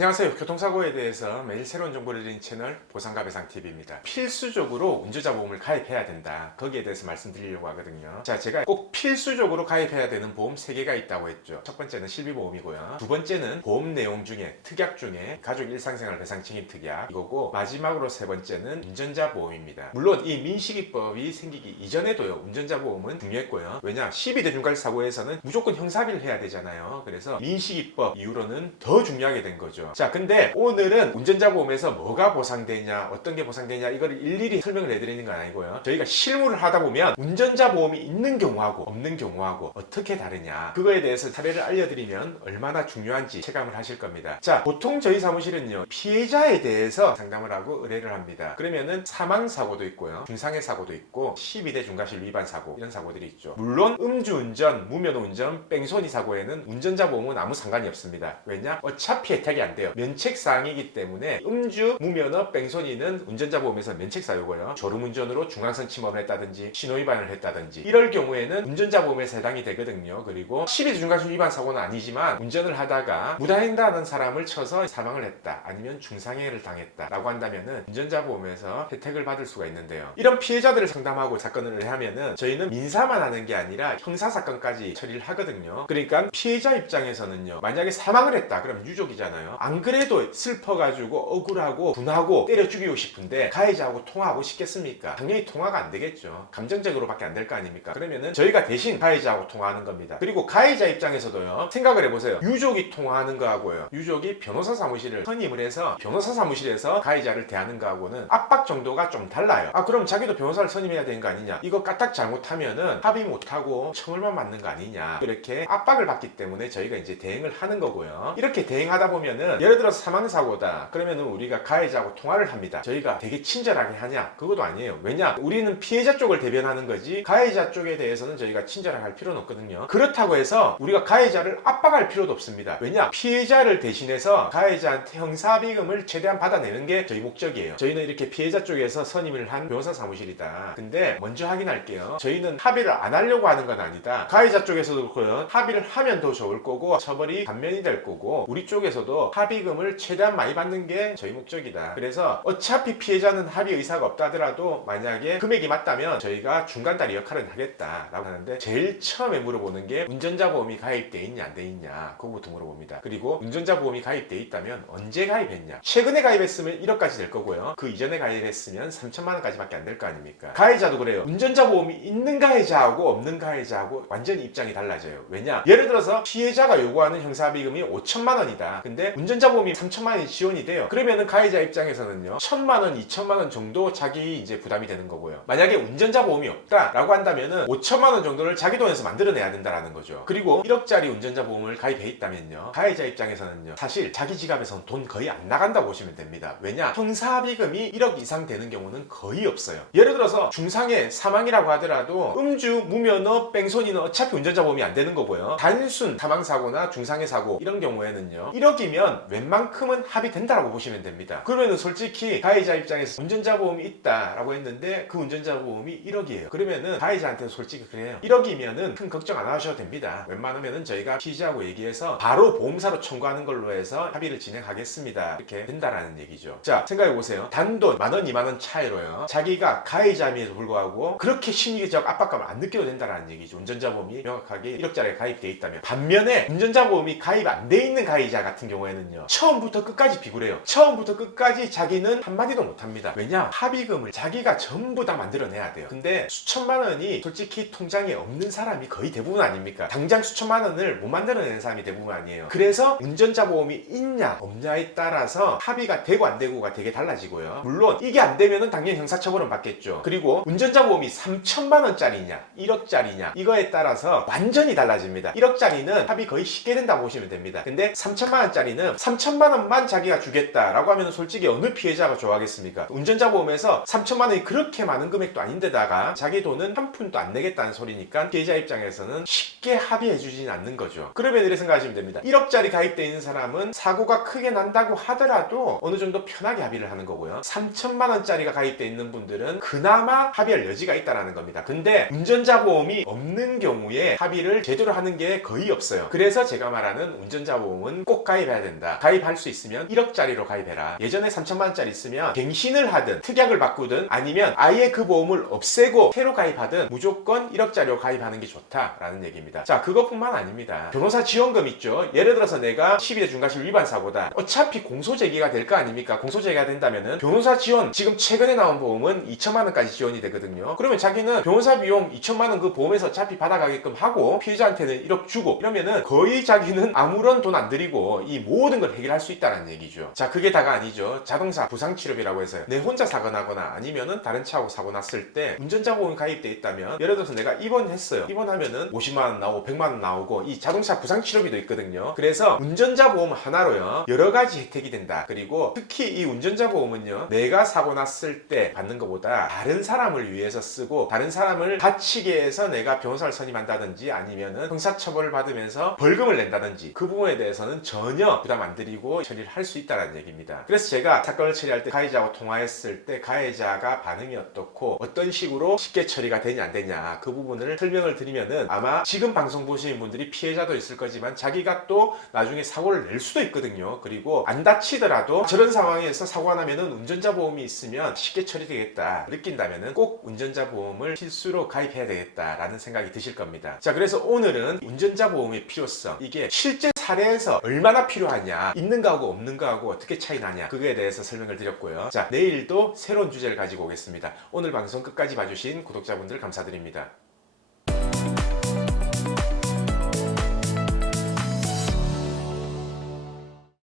안녕하세요. 교통사고에 대해서 매일 새로운 정보를 드리는 채널 보상가 배상TV입니다. 필수적으로 운전자 보험을 가입해야 된다. 거기에 대해서 말씀드리려고 하거든요. 자, 제가 꼭 필수적으로 가입해야 되는 보험 3개가 있다고 했죠. 첫 번째는 실비보험이고요. 두 번째는 보험 내용 중에 특약 중에 가족 일상생활 배상 책임 특약 이거고 마지막으로 세 번째는 운전자 보험입니다. 물론 이 민식이법이 생기기 이전에도요. 운전자 보험은 중요했고요. 왜냐? 12대 중과실 사고에서는 무조건 형사비를 해야 되잖아요. 그래서 민식이법 이후로는 더 중요하게 된 거죠. 자, 근데 오늘은 운전자 보험에서 뭐가 보상되냐, 어떤 게 보상되냐 이거를 일일이 설명을 해드리는 건 아니고요. 저희가 실무를 하다 보면 운전자 보험이 있는 경우하고 없는 경우하고 어떻게 다르냐 그거에 대해서 사례를 알려드리면 얼마나 중요한지 체감을 하실 겁니다. 자, 보통 저희 사무실은요 피해자에 대해서 상담을 하고 의뢰를 합니다. 그러면은 사망 사고도 있고요, 중상해 사고도 있고 12대 중과실 위반 사고 이런 사고들이 있죠. 물론 음주운전, 무면허운전, 뺑소니 사고에는 운전자 보험은 아무 상관이 없습니다. 왜냐? 어차피 혜택이 안 돼요. 면책 사항이기 때문에 음주, 무면허, 뺑소니는 운전자 보험에서 면책 사유고요. 졸음운전으로 중앙선 침범을 했다든지 신호위반을 했다든지 이럴 경우에는 운전자 보험에서 해당이 되거든요. 그리고 12대 중과실 위반 사고는 아니지만 운전을 하다가 무단횡단하는 사람을 쳐서 사망을 했다. 아니면 중상해를 당했다 라고 한다면은 운전자 보험에서 혜택을 받을 수가 있는데요. 이런 피해자들을 상담하고 사건을 의뢰하면은 저희는 민사만 하는 게 아니라 형사 사건까지 처리를 하거든요. 그러니까 피해자 입장에서는요. 만약에 사망을 했다. 그럼 유족이잖아요. 안 그래도 슬퍼가지고 억울하고 분하고 때려 죽이고 싶은데 가해자하고 통화하고 싶겠습니까? 당연히 통화가 안 되겠죠. 감정적으로밖에 안 될 거 아닙니까? 그러면은 저희가 대신 가해자하고 통화하는 겁니다. 그리고 가해자 입장에서도요. 생각을 해보세요. 유족이 통화하는 거하고요. 유족이 변호사 사무실을 선임을 해서 변호사 사무실에서 가해자를 대하는 거하고는 압박 정도가 좀 달라요. 아 그럼 자기도 변호사를 선임해야 되는 거 아니냐? 이거 까딱 잘못하면은 합의 못하고 처벌만 맞는 거 아니냐? 이렇게 압박을 받기 때문에 저희가 이제 대응을 하는 거고요. 이렇게 대응하다 보면은 예를 들어 사망 사고다. 그러면은 우리가 가해자하고 통화를 합니다. 저희가 되게 친절하게 하냐? 그것도 아니에요. 왜냐? 우리는 피해자 쪽을 대변하는 거지 가해자 쪽에 대해서는 저희가 친절하게 할 필요는 없거든요. 그렇다고 해서 우리가 가해자를 압박할 필요도 없습니다. 왜냐? 피해자를 대신해서 가해자한테 형사비금을 최대한 받아내는 게 저희 목적이에요. 저희는 이렇게 피해자 쪽에서 선임을 한 변호사 사무실이다. 근데 먼저 확인할게요. 저희는 합의를 안 하려고 하는 건 아니다. 가해자 쪽에서도 그렇고요. 합의를 하면 더 좋을 거고 처벌이 감면이 될 거고 우리 쪽에서도 합의금을 최대한 많이 받는 게 저희 목적이다. 그래서 어차피 피해자는 합의 의사가 없다 하더라도 만약에 금액이 맞다면 저희가 중간다리 역할을 하겠다라고 하는데 제일 처음에 물어보는 게 운전자 보험이 가입돼 있냐 안 돼 있냐 그거부터 물어봅니다. 그리고 운전자 보험이 가입돼 있다면 언제 가입했냐? 최근에 가입했으면 1억까지 될 거고요. 그 이전에 가입했으면 3천만 원까지밖에 안 될 거 아닙니까? 가해자도 그래요. 운전자 보험이 있는 가해자하고 없는 가해자하고 완전히 입장이 달라져요. 왜냐? 예를 들어서 피해자가 요구하는 형사비금이 5천만 원이다. 근데 운전 자 보험이 3천만 원이 지원이 돼요. 그러면은 가해자 입장에서는요. 1천만 원, 2천만 원 정도 자기 이제 부담이 되는 거고요. 만약에 운전자 보험이 없다라고 한다면은 5천만 원 정도를 자기 돈에서 만들어내야 된다라는 거죠. 그리고 1억짜리 운전자 보험을 가입해 있다면요. 가해자 입장에서는요. 사실 자기 지갑에서는 돈 거의 안 나간다고 보시면 됩니다. 왜냐? 형사비금이 1억 이상 되는 경우는 거의 없어요. 예를 들어서 중상해 사망이라고 하더라도 음주, 무면허, 뺑소니는 어차피 운전자 보험이 안 되는 거고요. 단순 사망 사고나 중상해 사고 이런 경우에는요. 1억이면 웬만큼은 합의된다라고 보시면 됩니다. 그러면은 솔직히 가해자 입장에서 운전자 보험이 있다라고 했는데 그 운전자 보험이 1억이에요. 그러면은 가해자한테는 솔직히 그래요. 1억이면은 큰 걱정 안 하셔도 됩니다. 웬만하면은 저희가 피의자하고 얘기해서 바로 보험사로 청구하는 걸로 해서 합의를 진행하겠습니다. 이렇게 된다라는 얘기죠. 자, 생각해 보세요. 단돈 만 원, 이만 원 차이로요. 자기가 가해자임에도 불구하고 그렇게 심리적 압박감을 안 느껴도 된다라는 얘기죠. 운전자 보험이 명확하게 1억짜리에 가입돼 있다면. 반면에 운전자 보험이 가입 안 돼 있는 가해자 같은 경우에는 요. 처음부터 끝까지 비굴해요. 처음부터 끝까지 자기는 한마디도 못 합니다. 왜냐? 합의금을 자기가 전부 다 만들어내야 돼요. 근데 수천만 원이 솔직히 통장에 없는 사람이 거의 대부분 아닙니까? 당장 수천만 원을 못 만들어내는 사람이 대부분 아니에요. 그래서 운전자 보험이 있냐 없냐에 따라서 합의가 되고 안 되고가 되게 달라지고요. 물론 이게 안 되면은 당연히 형사처벌은 받겠죠. 그리고 운전자 보험이 3천만 원짜리냐 1억짜리냐 이거에 따라서 완전히 달라집니다. 1억짜리는 합의 거의 쉽게 된다고 보시면 됩니다. 근데 3천만 원짜리는 3천만 원만 자기가 주겠다라고 하면 솔직히 어느 피해자가 좋아하겠습니까? 운전자 보험에서 3천만 원이 그렇게 많은 금액도 아닌데다가 자기 돈은 한 푼도 안 내겠다는 소리니까 피해자 입장에서는 쉽게 합의해 주진 않는 거죠. 그러면 이렇게 생각하시면 됩니다. 1억짜리 가입돼 있는 사람은 사고가 크게 난다고 하더라도 어느 정도 편하게 합의를 하는 거고요. 3천만 원짜리가 가입돼 있는 분들은 그나마 합의할 여지가 있다라는 겁니다. 근데 운전자 보험이 없는 경우에 합의를 제대로 하는 게 거의 없어요. 그래서 제가 말하는 운전자 보험은 꼭 가입해야 된다. 된다. 가입할 수 있으면 1억짜리로 가입해라. 예전에 3천만 원짜리 있으면 갱신을 하든 특약을 바꾸든 아니면 아예 그 보험을 없애고 새로 가입하든 무조건 1억짜리로 가입하는 게 좋다라는 얘기입니다. 자, 그것뿐만 아닙니다. 변호사 지원금 있죠. 예를 들어서 내가 12대 중과실 위반 사고다. 어차피 공소 제기가 될 거 아닙니까? 공소 제기가 된다면은 변호사 지원 지금 최근에 나온 보험은 2천만 원까지 지원이 되거든요. 그러면 자기는 변호사 비용 2천만 원 그 보험에서 어차피 받아가게끔 하고 피해자한테는 1억 주고 이러면은 거의 자기는 아무런 돈 안 들이고 이 모든 걸 해결할 수 있다는 얘기죠. 자, 그게 다가 아니죠. 자동차 부상 치료비라고 해서요. 내 혼자 사고 나거나 아니면은 다른 차하고 사고 났을 때 운전자 보험이 가입돼 있다면 예를 들어서 내가 입원했어요. 입원하면은 50만 원 나오고 100만 원 나오고 이 자동차 부상 치료비도 있거든요. 그래서 운전자 보험 하나로요. 여러 가지 혜택이 된다. 그리고 특히 이 운전자 보험은요. 내가 사고 났을 때 받는 것보다 다른 사람을 위해서 쓰고 다른 사람을 다치게 해서 내가 변호사를 선임한다든지 아니면은 형사처벌을 받으면서 벌금을 낸다든지 그 부분에 대해서는 전혀 부담 안 드리고 처리를 할 수 있다는 얘기입니다. 그래서 제가 사건을 처리할 때 가해자하고 통화했을 때 가해자가 반응이 어떻고 어떤 식으로 쉽게 처리가 되냐 안 되냐 그 부분을 설명을 드리면은 아마 지금 방송 보시는 분들이 피해자도 있을 거지만 자기가 또 나중에 사고를 낼 수도 있거든요. 그리고 안 다치더라도 저런 상황에서 사고가 나면은 운전자 보험이 있으면 쉽게 처리되겠다 느낀다면은 꼭 운전자 보험을 필수로 가입해야 되겠다라는 생각이 드실 겁니다. 자, 그래서 오늘은 운전자 보험의 필요성 이게 실제 사례에서 얼마나 필요하냐 있는 거하고 없는 거하고 어떻게 차이 나냐 그거에 대해서 설명을 드렸고요. 자, 내일도 새로운 주제를 가지고 오겠습니다. 오늘 방송 끝까지 봐주신 구독자분들 감사드립니다.